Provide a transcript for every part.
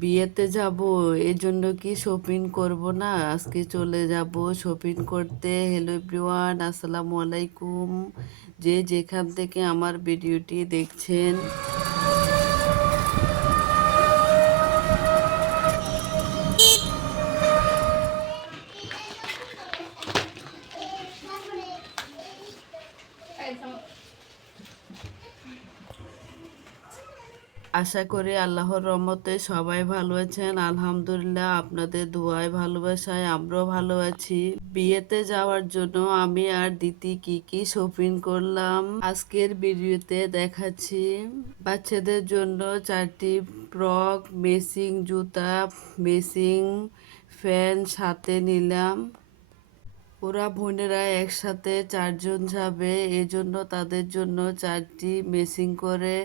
বিয়েতে যাব, এই জন্য কি শপিং করব না? আজকে চলে যাব শপিং করতে। হ্যালো এভরিওয়ান, আসসালামু আলাইকুম। যে যেখান থেকে আমার ভিডিওটি দেখছেন, আশা করি আল্লাহর রহমতে সবাই ভালো আছেন। আলহামদুলিল্লাহ, আপনাদের দোয়ায় ভালোবাসায় আমরাও ভালো আছি। বিয়েতে যাওয়ার জন্য আমি আর দিতি কি কি শপিং করলাম আজকের ভিডিওতে দেখাচ্ছি। বাচ্চাদের জন্য 4টি ফ্রক, মেসিং জুতা, মেসিং ফ্যান সাথে নিলাম। ওরা বোনেরা একসাথে 4জন যাবে, এজন্য তাদের জন্য 4টি মেসিং করে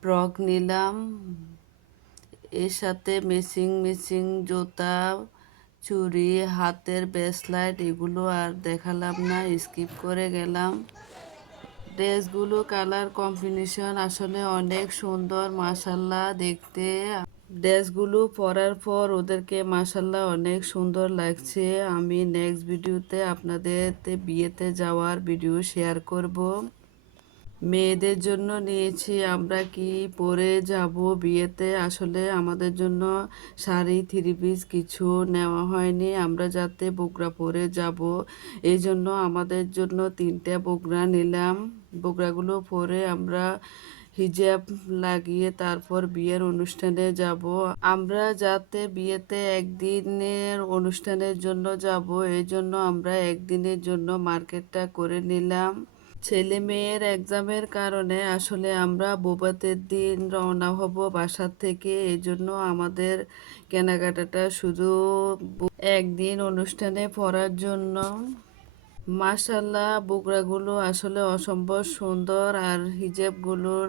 ফ্রক নিলাম। এর সাথে মেসিং মেসিং জুতা, চুড়ি, হাতের ব্রেসলেট, এগুলো আর দেখালাম না, স্কিপ করে গেলাম। ড্রেসগুলো কালার কম্বিনেশন আসলে অনেক সুন্দর, মাশাল্লাহ দেখতে। ড্রেসগুলো পরার পর ওদেরকে মাশাল্লাহ অনেক সুন্দর লাগছে। আমি নেক্সট ভিডিওতে আপনাদের বিয়েতে যাওয়ার ভিডিও শেয়ার করব। মেয়েদের জন্য নিয়েছি আমরা কি পরে যাব বিয়েতে। আসলে আমাদের জন্য শাড়ি, থ্রি পিস কিছু নেওয়া হয়নি, আমরা যাতে বোরকা পরে যাব, এই জন্য আমাদের জন্য 3টে বোরকা নিলাম। বোরকাগুলো পরে আমরা হিজাব লাগিয়ে তারপর বিয়ের অনুষ্ঠানে যাব। আমরা যাতে বিয়েতে একদিনের অনুষ্ঠানের জন্য যাব, এই জন্য আমরা একদিনের জন্য মার্কেটটা করে নিলাম। ছেলে মেয়ের এক্সামের কারণে আসলে আমরা বোবাতের দিন রওনা হব বাসার থেকে, এই জন্য আমাদের কেনাকাটাটা শুধু একদিন অনুষ্ঠানে পরার জন্য। মাশাল্লাহ, বোরকাগুলো আসলে অসম্ভব সুন্দর, আর হিজাবগুলোর